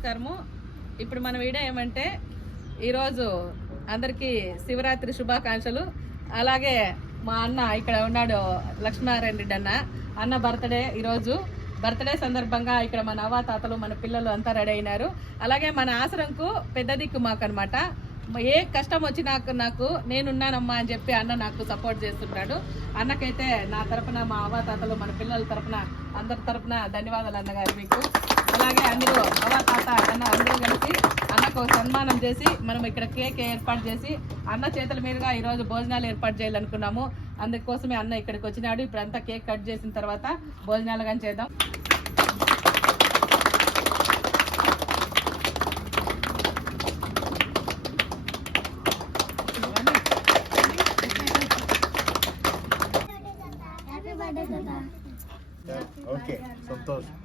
నమస్కారము. ఇప్పుడు మన వీడియో ఏమంటే ఈరోజు అందరికీ శివరాత్రి శుభాకాంక్షలు. అలాగే మా అన్న ఇక్కడ ఉన్నాడు, లక్ష్మీనారాయణ రెడ్డి అన్న బర్త్డే. ఈరోజు బర్త్డే సందర్భంగా ఇక్కడ మన అవ్వాతాతలు మన పిల్లలు అంతా రెడీ అయినారు. అలాగే మన ఆశ్రమంకు పెద్ద దిక్కు మాకు అనమాట. ఏ కష్టం వచ్చినా నాకు నేనున్నానమ్మా అని చెప్పి అన్న నాకు సపోర్ట్ చేస్తున్నాడు. అన్నకైతే నా తరపున, మా అవ్వాతాతలు మన పిల్లల తరపున, అందరి తరపున ధన్యవాదాలు అన్నగారు మీకు. అలాగే అందరూ అవ్వాతాత అన్న అందరూ కలిసి అన్నకు సన్మానం చేసి మనం ఇక్కడ కేక్ ఏర్పాటు చేసి అన్న చేతుల మీదుగా ఈరోజు భోజనాలు ఏర్పాటు చేయాలనుకున్నాము. అందుకోసమే అన్న ఇక్కడికి వచ్చినాడు. ఇప్పుడు అంతా కేక్ కట్ చేసిన తర్వాత భోజనాలు కానీ చేద్దాం. ఓకే, సంతోషం.